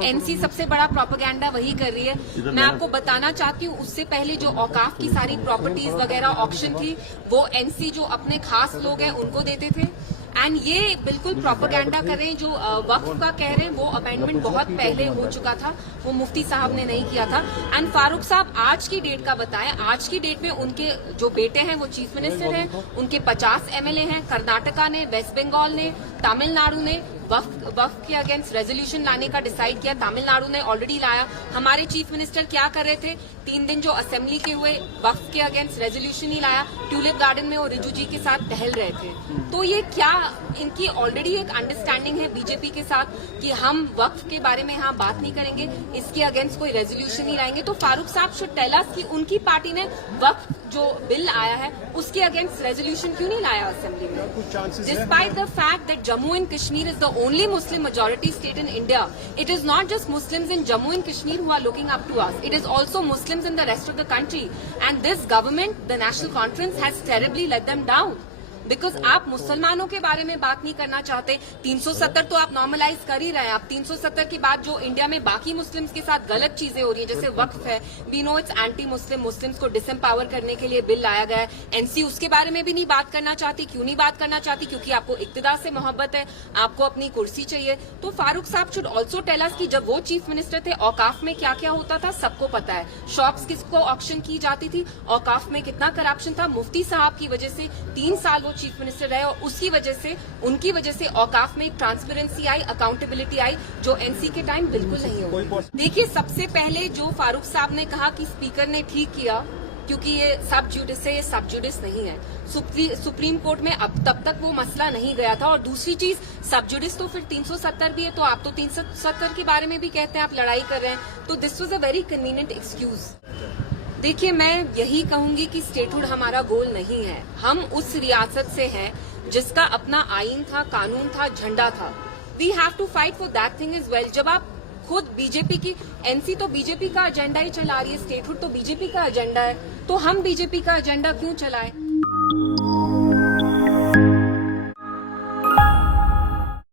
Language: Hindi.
एनसी सबसे बड़ा प्रोपेगेंडा वही कर रही है। मैं आपको बताना चाहती हूँ, उससे पहले जो औकाफ की सारी प्रॉपर्टीज वगैरह ऑप्शन थी वो एनसी जो अपने खास लोग हैं उनको देते थे। एंड ये बिल्कुल प्रोपेगेंडा कर रहे हैं। जो वक्फ का कह रहे हैं वो अमेंडमेंट बहुत पहले हो चुका था, वो मुफ्ती साहब ने नहीं किया था। एंड फारूक साहब आज की डेट का बताएं, आज की डेट में उनके जो बेटे हैं वो चीफ मिनिस्टर हैं, उनके 50 एमएलए हैं। कर्नाटका ने, वेस्ट बंगाल ने, तमिलनाडु ने वक्फ के अगेंस्ट रेजोल्यूशन लाने का डिसाइड किया। तमिलनाडु ने ऑलरेडी लाया। हमारे चीफ मिनिस्टर क्या कर रहे थे, 3 दिन जो असेंबली के हुए वक्फ के अगेंस्ट रेजोल्यूशन ही लाया। ट्यूलिप गार्डन में वो रिजू जी के साथ टहल रहे थे। तो ये क्या इनकी ऑलरेडी एक अंडरस्टैंडिंग है बीजेपी के साथ कि हम वक्फ के बारे में यहाँ बात नहीं करेंगे, इसके अगेंस्ट कोई रेजोल्यूशन नहीं लाएंगे। तो फारूक साहब शुड टेल अस कि उनकी पार्टी ने वक्फ जो बिल आया है उसके अगेंस्ट रेजोल्यूशन क्यों नहीं लाया असेंबली में। Despite the fact that Jammu and Kashmir is the only Muslim majority state in India. It is not just Muslims in Jammu and Kashmir who are looking up to us. It is also Muslims in the rest of the country. And this government, the National Conference, has terribly let them down. Because आप मुसलमानों के बारे में बात नहीं करना चाहते। 370 तो आप नॉर्मलाइज कर ही रहे हैं। आप 370 के बाद जो इंडिया में बाकी मुस्लिम्स के साथ गलत चीजें हो रही हैं, जैसे वक्फ है, we know it's anti Muslim, Muslims को डिसएम्पावर करने के लिए बिल लाया गया है। एनसी उसके बारे में भी नहीं बात करना चाहती। क्यों नहीं बात करना चाहती? क्योंकि आपको इक्तिदार से मोहब्बत है, आपको अपनी कुर्सी चाहिए। तो फारूक साहब शुड ऑल्सो टेल अस कि जब वो चीफ मिनिस्टर थे औकाफ में क्या क्या होता था सबको पता है। शॉप्स किसको ऑक्शन की जाती थी, औकाफ में कितना करप्शन था। मुफ्ती साहब की वजह से 3 साल वो चीफ मिनिस्टर रहे और उसकी वजह से, उनकी वजह से औकाफ में ट्रांसपेरेंसी आई, अकाउंटेबिलिटी आई, जो एनसी के टाइम बिल्कुल नहीं हो। देखिए, सबसे पहले जो फारूक साहब ने कहा कि स्पीकर ने ठीक किया क्योंकि ये सब जुडिस है, ये सब जुडिस नहीं है। सुप्रीम कोर्ट में अब तब तक वो मसला नहीं गया था। और दूसरी चीज, सब जुडिस तो फिर 370 भी है, तो आप तो 370 के बारे में भी कहते हैं आप लड़ाई कर रहे हैं। तो this was a very convenient excuse. देखिए, मैं यही कहूंगी कि स्टेटहुड हमारा गोल नहीं है। हम उस रियासत से हैं जिसका अपना आईन था, कानून था, झंडा था। We have to fight for that thing as well. जब आप खुद बीजेपी की, एनसी तो बीजेपी का एजेंडा ही चला रही है, स्टेटहुड तो बीजेपी का एजेंडा है, तो हम बीजेपी का एजेंडा क्यों चलाएं?